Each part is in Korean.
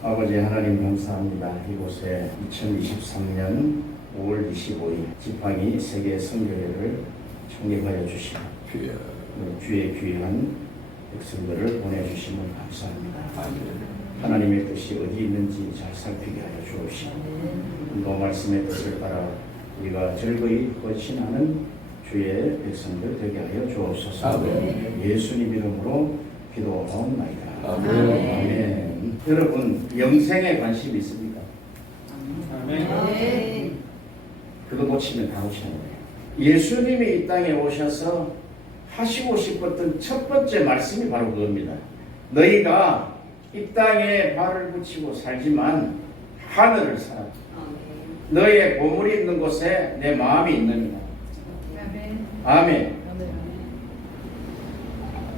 아버지 하나님 감사합니다. 이곳에 2023년 5월 25일 지팡이 세계 선교회를 창립하여 주시고 주의 귀한 백성들을 보내주심을 감사합니다. 하나님의 뜻이 어디 있는지 잘 살피게 하여 주옵시고 또 말씀의 뜻을 따라 우리가 즐거이 헌신하는 주의 백성들 되게 하여 주옵소서. 예수님 이름으로 기도하옵나이다. 아멘. 여러분 영생에 관심 있습니까? 아멘. 그거 놓치면 다 놓치는 거예요. 예수님이 이 땅에 오셔서 하시고 싶었던 첫 번째 말씀이 바로 그겁니다. 너희가 이 땅에 발을 붙이고 살지만 하늘을 살아. 너희의 보물이 있는 곳에 내 마음이 있느니라. 아멘.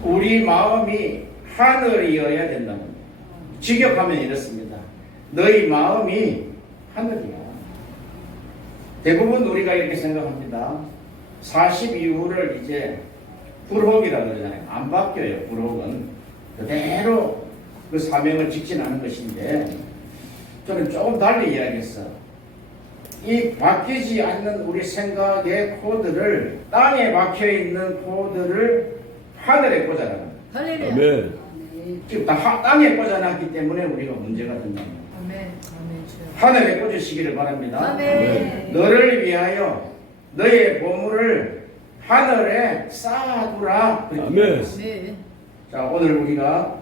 우리 마음이 하늘이어야 된다는 거예요. 직역하면 이렇습니다. 너희 마음이 하늘이야. 대부분 우리가 이렇게 생각합니다. 40 이후를 이제 불혹이라고 그러잖아요. 안 바뀌어요. 불혹은 그대로 그 사명을 직진하는 것인데, 저는 조금 달리 이야기했어. 이 바뀌지 않는 우리 생각의 코드를, 땅에 박혀있는 코드를 하늘에 꽂아라. 할렐루야. 지금 땅에 꽂아놨기 때문에 우리가 문제가 된다. 하늘에 꽂으시기를 바랍니다. 아멘. 너를 위하여 너의 보물을 하늘에 쌓아두라. 아멘. 자, 오늘 우리가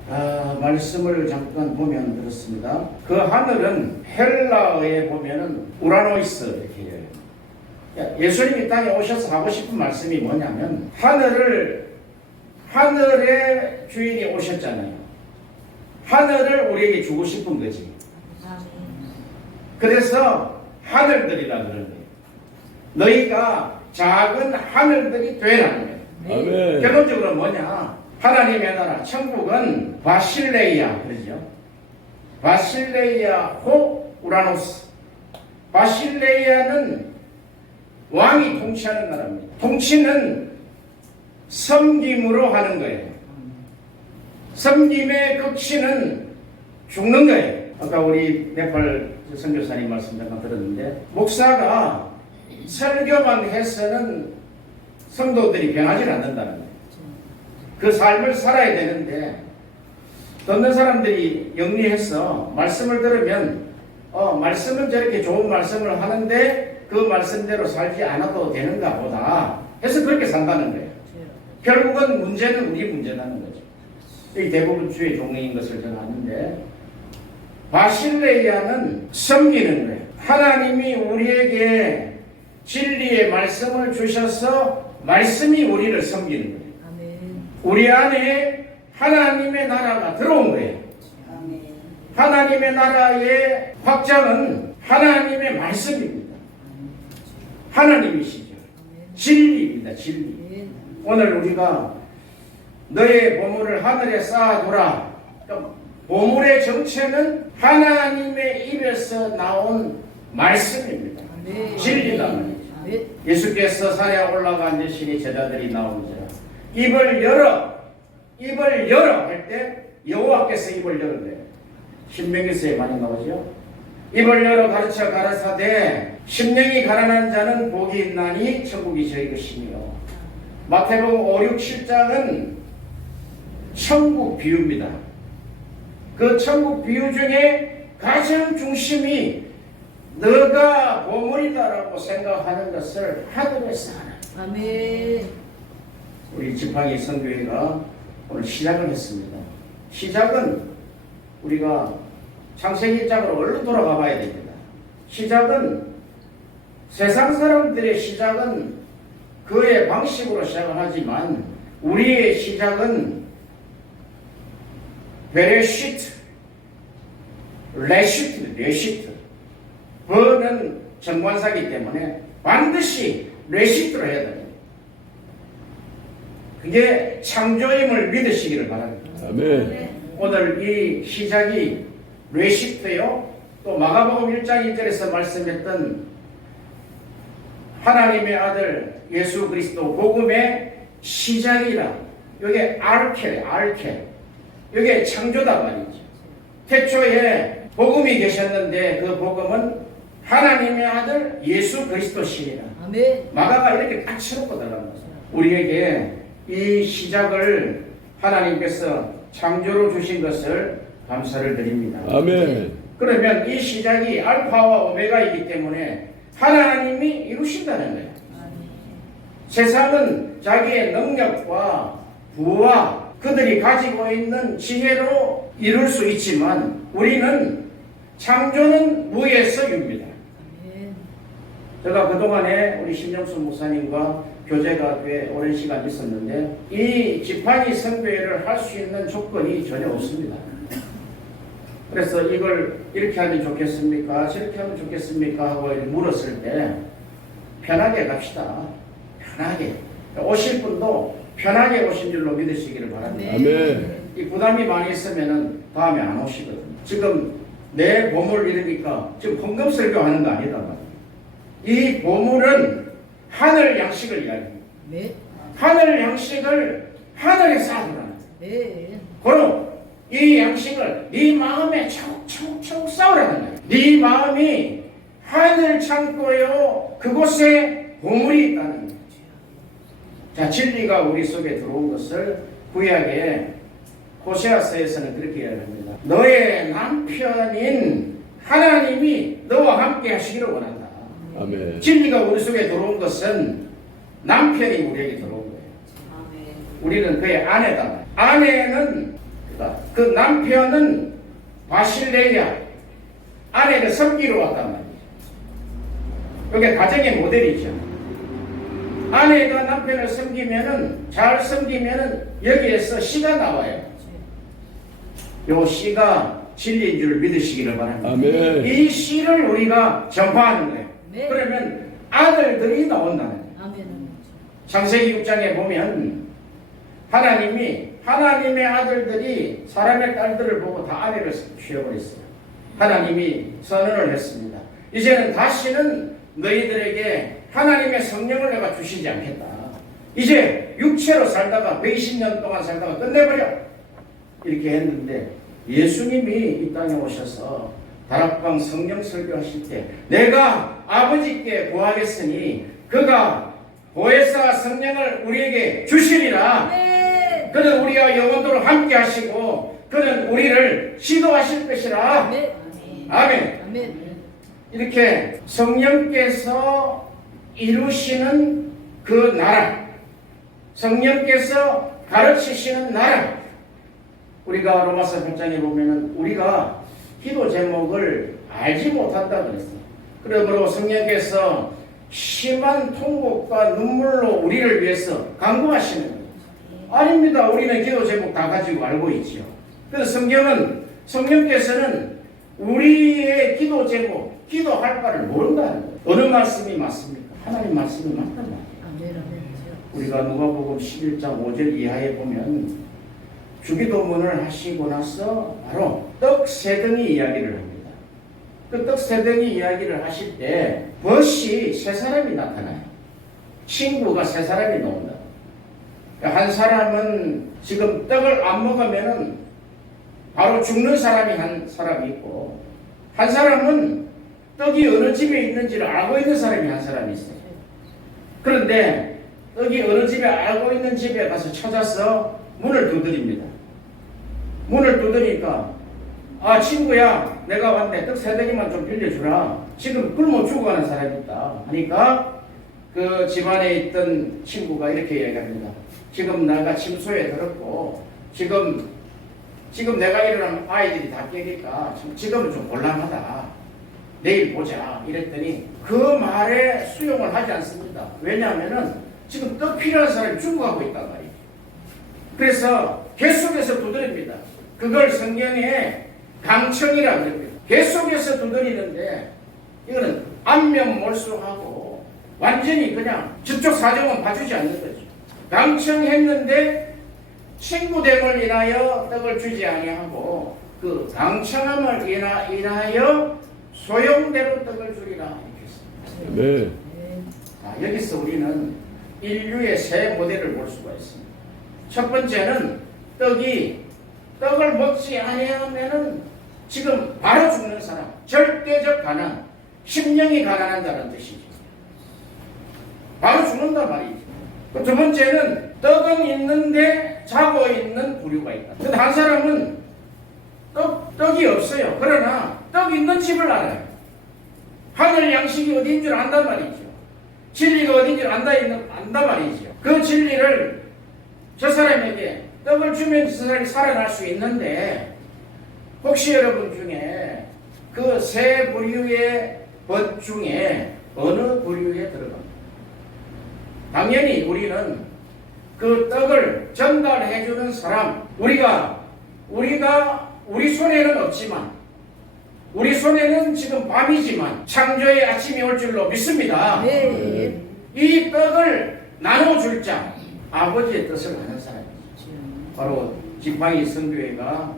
말씀을 잠깐 보면 그렇습니다. 그 하늘은 헬라어에 보면은 우라노이스 이렇게 해요. 예수님이 땅에 오셔서 하고 싶은 말씀이 뭐냐면, 하늘의 주인이 오셨잖아요. 하늘을 우리에게 주고 싶은 거지. 그래서 하늘들이라 그러는 거예요. 너희가 작은 하늘들이 되라는 거예요. 아멘. 결론적으로 뭐냐? 하나님의 나라, 천국은 바실레이아, 그러죠? 바실레이아 호 우라노스. 바실레이아는 왕이 통치하는 나라입니다. 통치는 섬김으로 하는 거예요. 섬김의 극치는 죽는 거예요. 아까 우리 네팔 선교사님 말씀 잠깐 들었는데, 목사가 설교만 해서는 성도들이 변하지 않는다는 거예요. 그 삶을 살아야 되는데, 듣는 사람들이 영리해서 말씀을 들으면 말씀은 저렇게 좋은 말씀을 하는데 그 말씀대로 살지 않아도 되는가 보다 해서 그렇게 산다는 거예요. 결국은 문제는 우리 문제라는 거죠. 이 대부분 주의 종류인 것을 저는 아는데, 바실레이아는 섬기는 거예요. 하나님이 우리에게 진리의 말씀을 주셔서 말씀이 우리를 섬기는 거예요. 우리 안에 하나님의 나라가 들어온 거예요. 하나님의 나라의 확장은 하나님의 말씀입니다. 하나님이시죠. 진리입니다. 진리. 오늘 우리가 너의 보물을 하늘에 쌓아두라. 보물의 정체는 하나님의 입에서 나온 말씀입니다. 진리다 말이죠. 예수께서 산에 올라가 앉으시니 제자들이 나오자 입을 열어 할 때 여호와께서 입을 열었대요. 신명기서에 많이 나오죠. 입을 열어 가르쳐 가라사대 심령이 가난한 자는 복이 있나니 천국이 저희 것이며. 마태복음 5, 6, 7장은 천국 비유입니다. 그 천국 비유 중에 가장 중심이 너가 보물이다라고 생각하는 것을 하늘에 쌓아라. 아멘. 우리 지팡이 선교회가 오늘 시작을 했습니다. 시작은 우리가 창세기 1장으로 얼른 돌아가 봐야 됩니다. 시작은 세상 사람들의 시작은 그의 방식으로 시작을 하지만 우리의 시작은 베레시트, 레시트. 버는 정관사기 때문에 반드시 레시트로 해야 됩니다. 그게 창조임을 믿으시기를 바랍니다. 아멘. 오늘 이 시작이 레시트요. 또 마가복음 1장 1절에서 말씀했던 하나님의 아들 예수 그리스도 복음의 시작이라. 이게 알케. 이게 창조다 말이죠. 태초에 복음이 계셨는데 그 복음은 하나님의 아들 예수 그리스도시니라. 아멘. 마가가 이렇게 딱 치놓고 들어간 거죠. 우리에게 이 시작을 하나님께서 창조로 주신 것을 감사를 드립니다. 아멘. 그러면 이 시작이 알파와 오메가이기 때문에 하나님이 이루신다는 거예요. 세상은 자기의 능력과 부와 그들이 가지고 있는 지혜로 이룰 수 있지만 우리는 창조는 무에서 유입니다. 제가 그동안에 우리 신정수 목사님과 교제가 꽤 오랜 시간 있었는데 이 지팡이 선교회를 할 수 있는 조건이 전혀 없습니다. 그래서 이걸 이렇게 하면 좋겠습니까? 저렇게 하면 좋겠습니까? 하고 물었을 때 편하게 갑시다. 편하게. 오실 분도 편하게 오신 줄로 믿으시기를 바랍니다. 아멘. 이 부담이 많이 있으면 다음에 안 오시거든요. 지금 내 보물 이러니까 지금 헌금 설교하는 거 아니다. 이 보물은 하늘 양식을 이야기합니다. 네. 하늘 양식을 하늘에 쌓아두라. 네. 바로 이 양식을 네 마음에 차곡차곡 쌓으라는 거예요. 네 마음이 하늘 창고요 그곳에 보물이 있다는 거예요. 자, 진리가 우리 속에 들어온 것을 구약의 호세아서에서는 그렇게 이야기합니다. 너의 남편인 하나님이 너와 함께 하시기를 원한다. 아멘. 진리가 우리 속에 들어온 것은 남편이 우리에게 들어온 거예요. 우리는 그의 아내다. 아내는 그 남편은 바실레야 아내를 섬기러 왔단 말이죠. 이게 가정의 모델이죠. 아내가 남편을 섬기면은 잘 섬기면은 여기에서 씨가 나와요. 요 씨가 진리인 줄 믿으시기를 바랍니다. 아멘. 이 씨를 우리가 전파하는 거예요. 네. 그러면 아들들이 나온다는 거예요. 아멘. 창세기 6장에 보면 하나님의 아들들이 사람의 딸들을 보고 다 아내를 취해버렸어요. 하나님이 선언을 했습니다. 이제는 다시는 너희들에게 하나님의 성령을 내가 주시지 않겠다. 이제 육체로 살다가 120년 동안 살다가 끝내버려. 이렇게 했는데 예수님이 이 땅에 오셔서 다락방 성령 설교하실 때 내가 아버지께 구하겠으니 그가 보혜사 성령을 우리에게 주시리라. 네. 그는 우리와 영원토록 함께 하시고 그는 우리를 지도하실 것이라. 네. 아멘. 아멘. 이렇게 성령께서 이루시는 그 나라, 성령께서 가르치시는 나라. 우리가 로마서 8장에 보면은 우리가 기도 제목을 알지 못한다 그랬어요. 그러므로 성령께서 심한 통곡과 눈물로 우리를 위해서 간구하시는 거예요. 아닙니다. 우리는 기도 제목 다 가지고 알고 있죠. 그래서 성령께서는 우리의 기도 제목, 기도할 바를 모른다는 거예요. 어느 말씀이 맞습니까? 하나님 말씀이 맞단 말이에요. 우리가 누가복음 11장 5절 이하에 보면 주기도문을 하시고 나서 바로 떡 세덩이 이야기를 합니다. 그 떡 세덩이 이야기를 하실 때 벗이 세 사람이 나타나요. 친구가 세 사람이 나온다. 한 사람은 지금 떡을 안 먹으면은 바로 죽는 사람이 한 사람이 있고 한 사람은 떡이 어느 집에 있는지를 알고 있는 사람이 한 사람이 있어요. 그런데 떡이 어느 집에 알고 있는 집에 가서 찾아서 문을 두드립니다. 문을 두드리니까 아 친구야 내가 왔는데 떡 세 덩이만 좀 빌려주라. 지금 굶어 죽어가는 사람이 있다 하니까 그 집안에 있던 친구가 이렇게 얘기합니다. 지금 내가 침소에 들었고 지금 내가 일어나면 아이들이 다 깨니까 지금은 좀 곤란하다. 내일 보자 이랬더니 그 말에 수용을 하지 않습니다. 왜냐하면은 지금 떡 필요한 사람이 죽어가고 있단 말이에요. 그래서 계속해서 두드립니다. 그걸 성경에 강청이라고 합니다. 계속해서 두드리는데 이거는 안면몰수하고 완전히 그냥 저쪽 사정은 봐주지 않는 거죠. 강청했는데 친구됨을 인하여 떡을 주지 아니하고 그 강청함을 인하여 소용대로 떡을 주리라 이렇게 했습니다. 네. 여기서 우리는 인류의 세 모델을 볼 수가 있습니다. 첫 번째는 떡을 먹지 아니하면은 지금 바로 죽는 사람, 절대적 가난, 심령이 가난한 자라는 뜻이죠. 바로 죽는단 말이죠. 두 번째는 떡은 있는데 자고 있는 부류가 있다. 근데 한 사람은 떡이 없어요. 그러나 떡 있는 집을 알아요. 하늘 양식이 어디인 줄 안단 말이죠. 진리가 어디인 줄 안단 말이죠. 그 진리를 저 사람에게 떡을 주면 저 사람이 살아날 수 있는데, 혹시 여러분 중에 그 세 부류의 것 중에 어느 부류에 들어갑니까? 당연히 우리는 그 떡을 전달해주는 사람, 우리가 우리 손에는 없지만, 우리 손에는 지금 밤이지만 창조의 아침이 올 줄로 믿습니다. 네. 이 떡을 나눠줄 자, 아버지의 뜻을 아는 사람이죠. 바로 지팡이 성교회가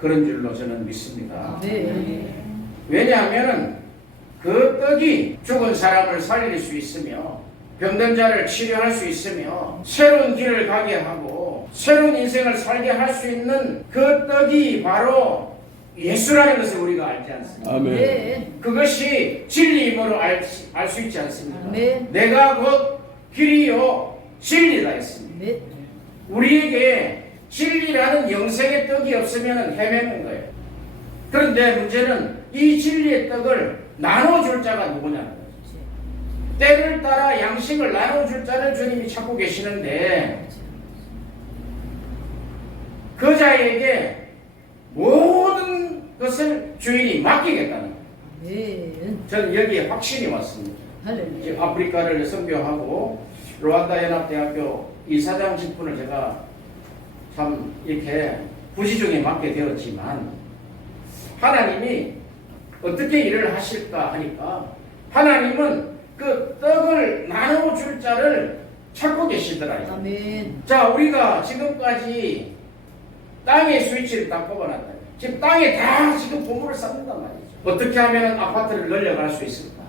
그런 줄로 저는 믿습니다. 네. 왜냐하면 그 떡이 죽은 사람을 살릴 수 있으며, 병든 자를 치료할 수 있으며, 새로운 길을 가게 하고 새로운 인생을 살게 할 수 있는 그 떡이 바로 예수라는 것을 우리가 알지 않습니까? 아멘. 네. 그것이 진리임으로 알 수 있지 않습니까? 아멘. 내가 곧 길이요 진리다 했습니다. 네. 우리에게 진리라는 영생의 떡이 없으면 헤매는 거예요. 그런데 문제는 이 진리의 떡을 나눠줄 자가 누구냐는 거예요. 때를 따라 양식을 나눠줄 자를 주님이 찾고 계시는데, 그 자에게 모든 것을 주인이 맡기겠다는 거예요. 네. 저는 여기에 확신이 왔습니다. 할렐루야. 지금 아프리카를 선교하고 루안다 연합대학교 이사장 직분을 제가 참 이렇게 부지중에 맡게 되었지만, 하나님이 어떻게 일을 하실까 하니까 하나님은 그 떡을 나눠줄 자를 찾고 계시더라고요. 아멘. 자, 우리가 지금까지 땅의 스위치를 딱 뽑아놨다. 지금 땅에 다 지금 보물을 쌓는단 말이죠. 어떻게 하면 아파트를 늘려갈 수 있을까?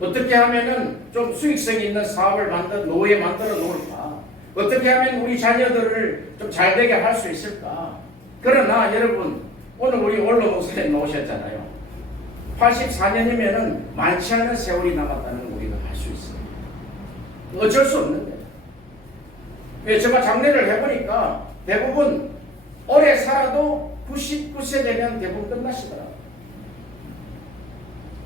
어떻게 하면 좀 수익성이 있는 사업을 노예 만들어 놓을까? 어떻게 하면 우리 자녀들을 좀 잘되게 할 수 있을까? 그러나 여러분, 오늘 우리 원로 목사님 나오셨잖아요. 84년이면은 많지 않은 세월이 남았다는 걸 우리가 알 수 있어요. 어쩔 수 없는데. 왜 제가 장례를 해보니까 대부분 오래 살아도 99세 되면 대부분 끝나시더라고요.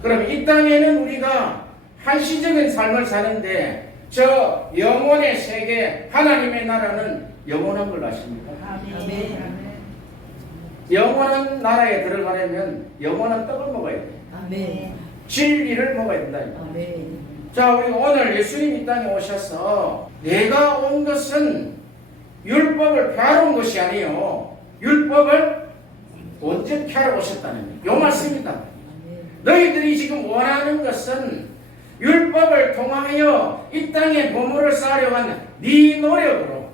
그럼 이 땅에는 우리가 한시적인 삶을 사는데, 저 영원의 세계 하나님의 나라는 영원한 걸 아십니까? 아멘. 영원한 나라에 들어가려면 영원한 떡을 먹어야 돼. 아멘. 진리를 먹어야 된다. 아멘. 자, 우리 오늘 예수님 이 땅에 오셔서 내가 온 것은 율법을 펴러 온 것이 아니요, 율법을 온전케 하러 오셨다는 거예요. 요 말씀입니다. 너희들이 지금 원하는 것은 율법을 통하여 이 땅에 보물을 쌓으려 한 네 노력으로,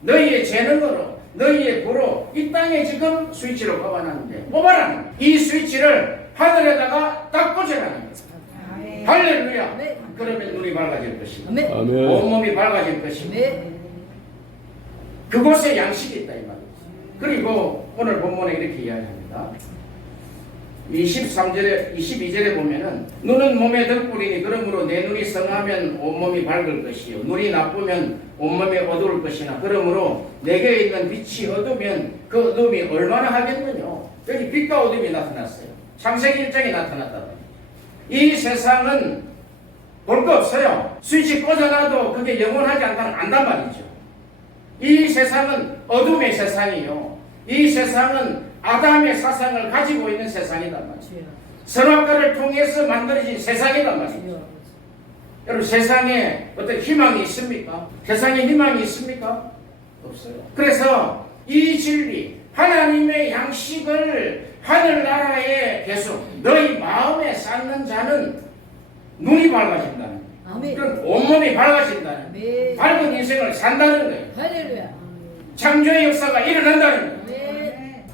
너희의 재능으로, 너희의 부로 이 땅에 지금 스위치를 뽑아놨는데, 뽑아라는 거예요. 이 스위치를 하늘에다가 딱 꽂으라는 거예요. 할렐루야. 아멘. 그러면 눈이 밝아질 것이고 아멘. 온몸이 밝아질 것이고 아멘. 그곳에 양식이 있다 이 말이죠. 그리고 오늘 본문에 이렇게 이야기합니다. 22절에 보면은, 눈은 몸의 등불이니 그러므로 내 눈이 성하면 온몸이 밝을 것이요 눈이 나쁘면 온몸이 어두울 것이나 그러므로 내게 있는 빛이 어두면 그 어둠이 얼마나 하겠느냐. 여기 빛과 어둠이 나타났어요. 창세기 1장이 나타났다. 이 세상은 볼 거 없어요. 스위치 꽂아놔도 그게 영원하지 안단 말이죠. 이 세상은 어둠의 세상이요, 이 세상은 아담의 사상을 가지고 있는 세상이단 말이죠. 선악과를 통해서 만들어진 세상이란 말이죠. 여러분, 세상에 어떤 희망이 있습니까? 세상에 희망이 있습니까? 없어요. 그래서 이 진리, 하나님의 양식을 하늘나라에 계속 너희 마음에 쌓는 자는 눈이 밝아진다는 거예요. 그럼 온몸이 밝아진다는 거예요. 밝은 인생을 산다는 거예요. 할렐루야. 창조의 역사가 일어난다는 거예요.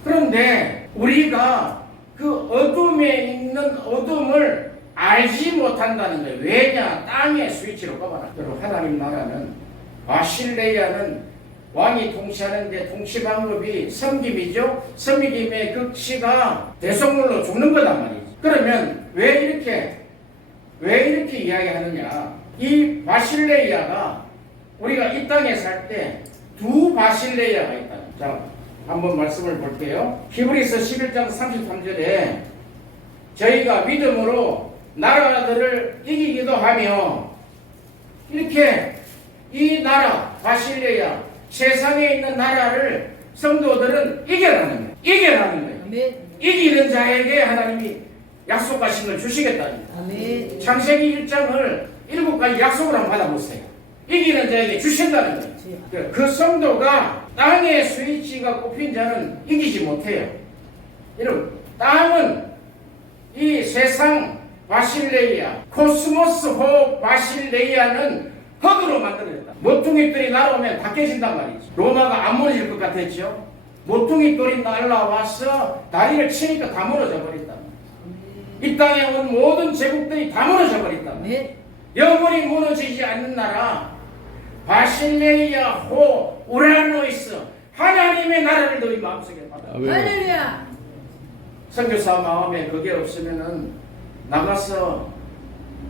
그런데 우리가 그 어둠에 있는 어둠을 알지 못한다는 거예요. 왜냐? 땅의 스위치로 꺼봐라. 여러분, 하나님 나라는 바실레이아는 왕이 통치하는데 통치 방법이 섬김이죠. 섬김의 극치가 대속물로 죽는 거단 말이죠. 그러면 왜 이렇게 이야기하느냐? 이 바실레이아가 우리가 이 땅에 살 때 두 바실레이아가 있다. 자, 한번 말씀을 볼게요. 히브리서 11장 33절에 저희가 믿음으로 나라들을 이기기도 하며, 이렇게 이 나라 바실레이아, 세상에 있는 나라를 성도들은 이겨라는 거예요. 이겨라는 거예요. 아멘. 이기는 자에게 하나님이 약속하신 걸 주시겠다는 거예요. 아멘. 창세기 1장을 7가지 약속을 한번 받아보세요. 이기는 자에게 주신다는 거예요. 그 성도가 땅의 스위치가 꼽힌 자는 이기지 못해요. 여러분, 땅은 이 세상 바실레이아, 코스모스호 바실레이아는 흙으로 만들어졌다. 모퉁이들이 날아오면 다 깨진단 말이죠. 로마가 안 무너질 것 같았죠. 모퉁이들이 날아와서 다리를 치니까 다 무너져 버렸다. 이 땅에 온 모든 제국들이 다 무너져 버렸다. 네. 영원히 무너지지 않는 나라 바실레이아 호 우라노이스, 하나님의 나라를 너희 마음속에 받아. 할렐루야. 선교사 마음에 그게 없으면은 나가서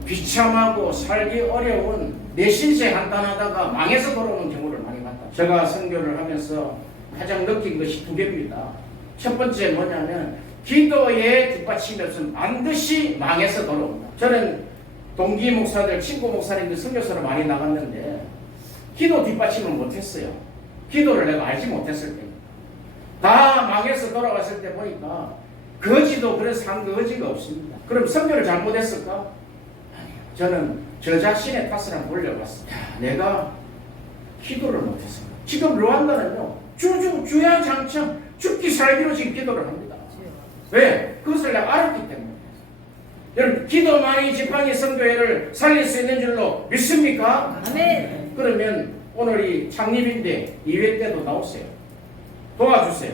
비참하고 살기 어려운 내 신세 한탄하다가 망해서 돌아오는 경우를 많이 봤다. 제가 선교를 하면서 가장 느낀 것이 두 개입니다. 첫 번째 뭐냐면 기도의 뒷받침이 없으면 반드시 망해서 돌아온다. 저는 동기 목사들, 친구 목사님들 선교사로 많이 나갔는데 기도 뒷받침을 못했어요. 기도를 내가 알지 못했을 때입니다. 다 망해서 돌아왔을 때 보니까 거지도 그런 상거지가 없습니다. 그럼 선교를 잘못했을까? 아니요. 저는 저 자신의 탓을 한번 돌려봤어요. 내가 기도를 못했습니다. 지금 르완다는요, 주야장창 죽기 살기로 지금 기도를 합니다. 왜? 그것을 내가 알았기 때문에. 여러분, 기도만이 지팡이 선교회를 살릴 수 있는 줄로 믿습니까? 아멘. 그러면 오늘이 창립인데 2회 때도 나오세요. 도와주세요.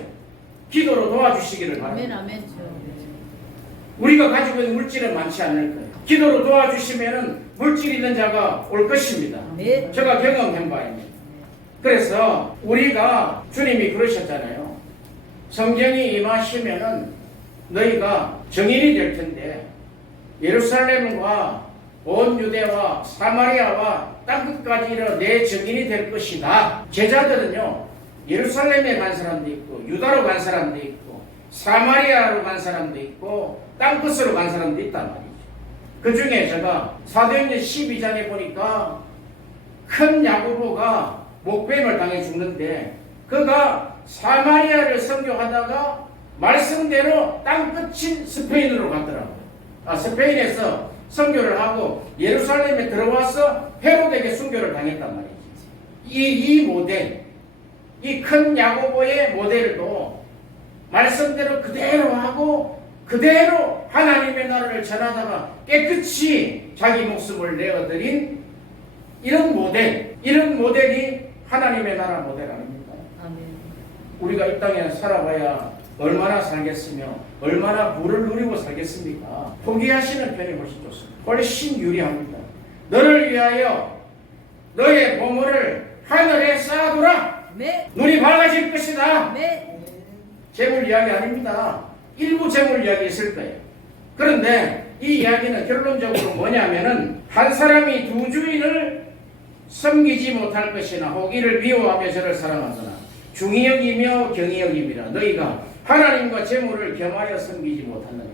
기도로 도와주시기를 바랍니다. 아멘. 아멘. 우리가 가지고 있는 물질은 많지 않을 거예요. 기도로 도와주시면 물질 있는 자가 올 것입니다. 아멘. 제가 경험한 바입니다. 그래서 우리가 주님이 그러셨잖아요. 성경이 임하시면은 너희가 정인이 될 텐데 예루살렘과 온 유대와 사마리아와 땅끝까지 이르러 내 정인이 될 것이다. 제자들은요, 예루살렘에 간 사람도 있고 유다로 간 사람도 있고 사마리아로 간 사람도 있고 땅끝으로 간 사람도 있단 말이죠. 그 중에 제가 사도행전 12장에 보니까 큰 야고보가 목뱀을 당해 죽는데 그가 사마리아를 선교하다가 말씀대로 땅끝인 스페인으로 갔더라고요. 스페인에서 선교를 하고 예루살렘에 들어와서 헤롯에게 순교를 당했단 말이죠. 이 모델, 이 큰 야고보의 모델도 말씀대로 그대로 하고 그대로 하나님의 나라를 전하다가 깨끗이 자기 목숨을 내어드린 이런 모델이 하나님의 나라 모델 아닙니까? 아멘. 우리가 이 땅에 살아봐야 얼마나 살겠으며 얼마나 부를 누리고 살겠습니까? 포기하시는 편이 훨씬 좋습니다. 훨씬 유리합니다. 너를 위하여 너의 보물을 하늘에 쌓아두라. 네. 눈이 밝아질 것이다. 네. 재물 이야기 아닙니다. 일부 재물 이야기 있을 거예요. 그런데 이 이야기는 결론적으로 뭐냐면은 한 사람이 두 주인을 섬기지 못할 것이나 혹 이를 미워하며 저를 사랑하거나 중히 여기며 경히 여김이라 너희가 하나님과 재물을 겸하여 섬기지 못하느냐.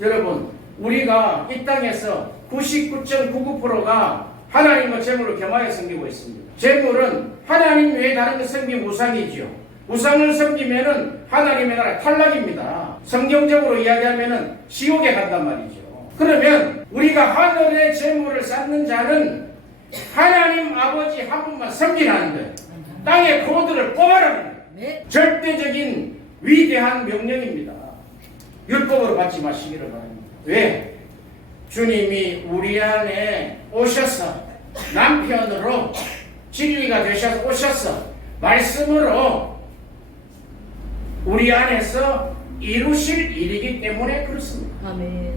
여러분, 우리가 이 땅에서 99.99%가 하나님과 재물을 겸하여 섬기고 있습니다. 재물은 하나님 외에 다른 것 섬기면 우상이지요. 우상을 섬기면은 하나님의 나라 탈락입니다. 성경적으로 이야기하면은 지옥에 간단 말이죠. 그러면 우리가 하늘의 재물을 쌓는 자는 하나님 아버지 한 분만 섬기라는 거예요. 땅의 코드를 뽑아라는 거예요. 네. 절대적인 위대한 명령입니다. 율법으로 받지 마시기를 바랍니다. 왜? 주님이 우리 안에 오셔서 남편으로 진리가 되셔서 오셔서 말씀으로 우리 안에서 이루실 일이기 때문에 그렇습니다. 아멘.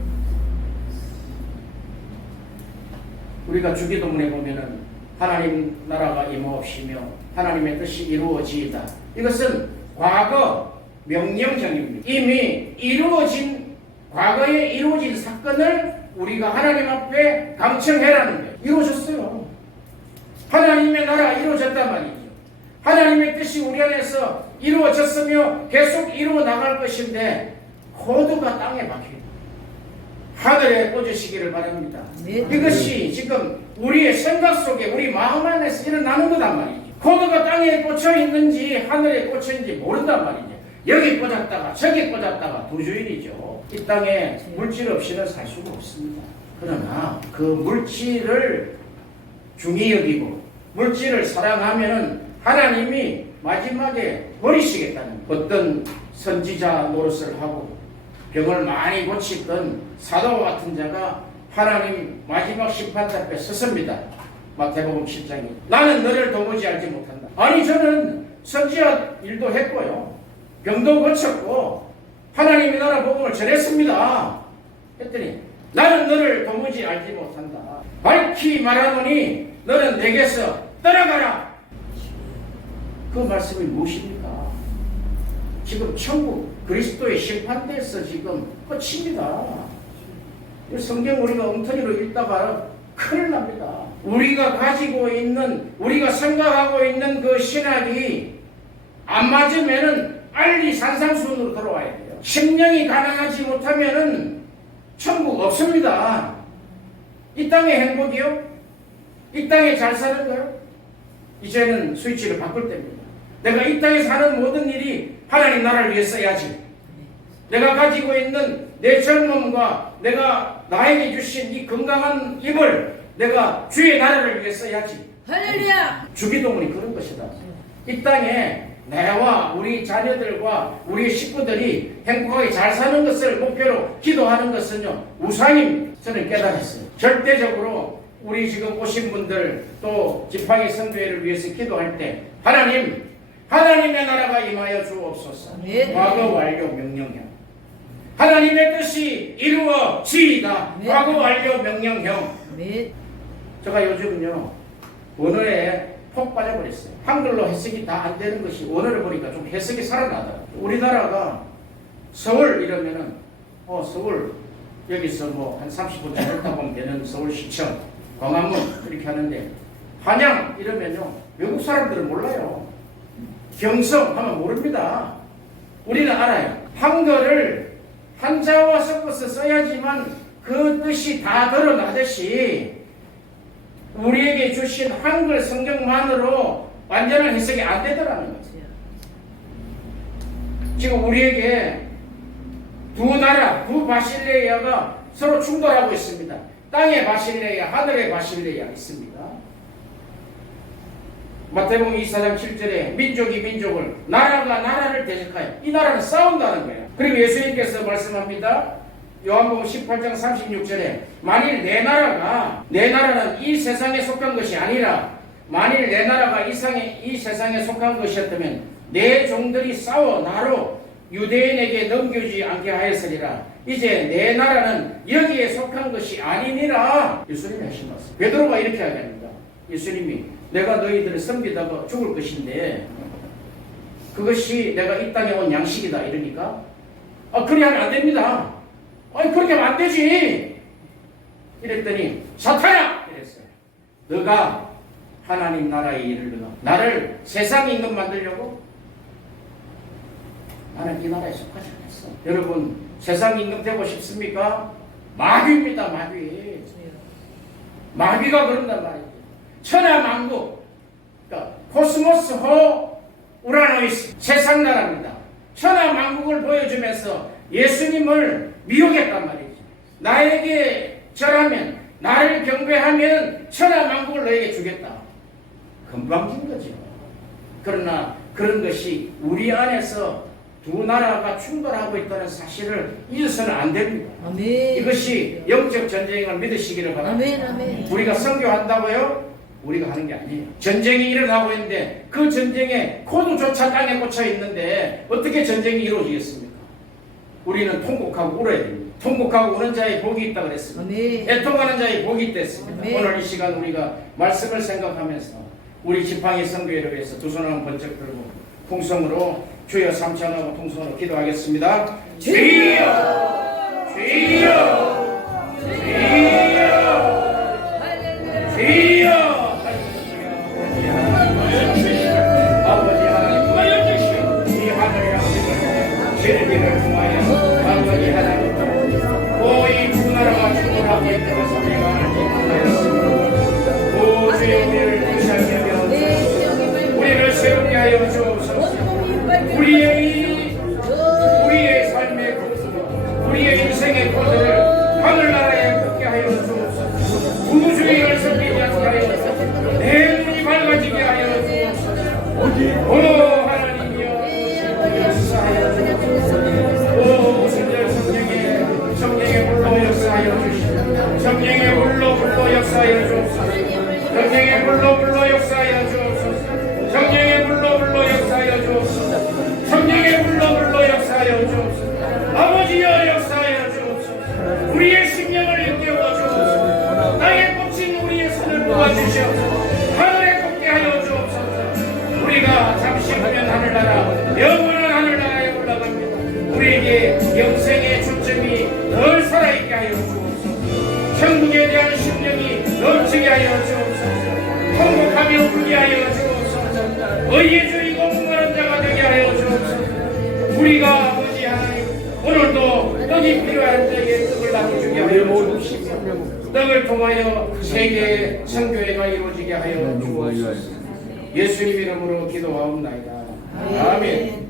우리가 주기도문에 보면은 하나님 나라가 임하옵시며 하나님의 뜻이 이루어지이다. 이것은 과거 명령형입니다. 이미 이루어진 과거에 이루어진 사건을 우리가 하나님 앞에 강청해라는 거예요. 이루어졌어요. 하나님의 나라 이루어졌단 말이죠. 하나님의 뜻이 우리 안에서 이루어졌으며 계속 이루어 나갈 것인데 코드가 땅에 박혀있다. 하늘에 꽂으시기를 바랍니다. 네. 이것이 지금 우리의 생각 속에 우리 마음 안에서 일어나는 거단 말이죠. 코드가 땅에 꽂혀 있는지 하늘에 꽂혀 있는지 모른단 말이죠. 여기 꽂았다가 저기 꽂았다가 두 주인이죠. 이 땅에 물질 없이는 살 수가 없습니다. 그러나 그 물질을 중히 여기고 물질을 사랑하면은 하나님이 마지막에 버리시겠다는 거예요. 어떤 선지자 노릇을 하고 병을 많이 고치던 사도와 같은 자가 하나님 마지막 심판대 앞에 섰습니다. 마태복음 7장이 나는 너를 도무지 알지 못한다. 아니 저는 선지자 일도 했고요. 병도 고쳤고 하나님의 나라 복음을 전했습니다. 했더니 나는 너를 도무지 알지 못한다. 밝히 말하노니 너는 내게서 떠나가라. 그 말씀이 무엇입니까? 지금 천국 그리스도의 심판대에서 지금 끝입니다. 성경 우리가 엉터리로 읽다가 큰일 납니다. 우리가 가지고 있는 우리가 생각하고 있는 그 신학이 안 맞으면은 빨리 산상수훈으로 돌아와야 돼요. 심령이 가난하지 못하면은 천국 없습니다. 이 땅의 행복이요? 이 땅에 잘 사는 거요? 이제는 스위치를 바꿀 때입니다. 내가 이 땅에 사는 모든 일이 하나님 나라를 위해 써야지. 내가 가지고 있는 내 젊음과 내가 나에게 주신 이 건강한 입을 내가 주의 나라를 위해 써야지. 할렐루야! 주기도문이 그런 것이다. 이 땅에 나와 우리 자녀들과 우리 식구들이 행복하게 잘 사는 것을 목표로 기도하는 것은요 우상입니다. 저는 깨달았어요. 절대적으로 우리 지금 오신 분들 또 지팡이 성교회를 위해서 기도할 때 하나님의 나라가 임하여 주옵소서. 네. 과거 완료 명령형. 하나님의 뜻이 이루어지이다. 네. 과거 완료 명령형. 네. 제가 요즘은요 원어에 폭 빠져버렸어요. 한글로 해석이 다 안 되는 것이 원어를 보니까 좀 해석이 살아나더라고요. 우리나라가 서울 이러면은 서울 여기서 뭐 한 30분 걷다 보면 되는 서울시청 광화문 이렇게 하는데 한양 이러면요 외국 사람들은 몰라요. 경성 하면 모릅니다. 우리는 알아요. 한글을 한자와 섞어서 써야지만 그 뜻이 다 드러나듯이 우리에게 주신 한글 성경만으로 완전한 해석이 안 되더라는 거죠. 지금 우리에게 두 나라, 두 바실레이아가 서로 충돌하고 있습니다. 땅의 바실레이아, 하늘의 바실레이아 있습니다. 마태복음 24장 7절에 민족이 민족을, 나라가 나라를 대적하여 이 나라는 싸운다는 거예요. 그리고 예수님께서 말씀합니다. 요한복음 18장 36절에 만일 내 나라는 이 세상에 속한 것이 아니라 만일 내 나라가 이 세상에 속한 것이었다면 내 종들이 싸워 나로 유대인에게 넘겨주지 않게 하였으리라. 이제 내 나라는 여기에 속한 것이 아니니라. 예수님이 하신 말씀. 베드로가 이렇게 하겠습니다. 예수님이 내가 너희들을 섬기다가 죽을 것인데 그것이 내가 이 땅에 온 양식이다 이러니까 그리 하면 안 됩니다. 그렇게 하면 안 되지. 이랬더니 사탄아! 이랬어요. 너가 하나님 나라에 이르르다. 나를 세상 임금 만들려고? 나는 이 나라에 속하지 않았어. 여러분 세상 임금 되고 싶습니까? 마귀입니다. 마귀가 그런단 말이에요. 천하만국 그러니까 코스모스 호 우라노이스 세상 나라입니다. 천하만국을 보여주면서 예수님을 미혹했단 말이죠. 나에게 절하면 나를 경배하면 천하만국을 너에게 주겠다. 건방진 거죠. 그러나 그런 것이 우리 안에서 두 나라가 충돌하고 있다는 사실을 잊어서는 안 됩니다. 아멘. 이것이 영적 전쟁을 믿으시기를 바랍니다. 아멘. 우리가 선교한다고요? 우리가 하는 게 아니에요. 전쟁이 일어나고 있는데 그 전쟁에 코드조차 땅에 꽂혀 있는데 어떻게 전쟁이 이루어지겠습니까? 우리는 통곡하고 울어야 됩니다. 통곡하고 우는 자의 복이 있다고 그랬습니다. 아멘. 애통하는 자의 복이 있다 했습니다. 아멘. 오늘 이 시간 우리가 말씀을 생각하면서 우리 지팡이 성교회를 위해서 두 손을 번쩍 들고 통성으로 주여 삼창하고 통성으로 기도하겠습니다. 주여! 주여! 주여! 주여! 아버지 하나님 구하여 주시오. 이 하늘의 양식을 죄를 통하여 아버지 하나님 이 주나라가 충분하고 있는 것을 우리가 알겠습니다. 오 주여 우리를 불쌍히 여겨 우리를 세우게 하여 주옵소서. 우리의 삶의 고통, 우리의 인생의 고통을 하늘나라에 붙게 하여 주옵소서. 우주의 열성이 않게 하여 주옵소서. 내 눈이 밝아지게 하여 주옵소서. 오 하나님이여 역사하여 주옵소서. 오 오순절 성령의 물로 역사하여 주시오. 성령의 물로 역사하여 주옵소서. 성령의 물로 역사하여 주옵소서. 성령의 물로 역사하여 주옵소서. 성령의 물로 역사하여 주옵소서. 아버지여 역사하여 주옵소서. 우리의 심령을 일깨워 주옵소서. 땅에 꽂힌 우리의 손을 뽑아주시옵소서. 하늘에 꽂게 하여 주옵소서. 우리가 잠시 후면 하늘나라 영원한 하늘나라에 올라갑니다. 우리에게 영생의 초점이 늘 살아있게 하여 주옵소서. 천국에 대한 심령이 넘치게 하여 주옵소서. 통곡하며 울게 하여 주옵소서. 의의 주이고 무관한 자가 되게 하여 주옵소서. 우리가 아버지 하나님 오늘도 떡이 필요한 자에게 떡을 나눠주게 하여 주옵소서. 떡을 통하여 세계의 선교회가 이루어지게 하여 주옵소서. 예수님 이름으로 기도하옵나이다. 아멘.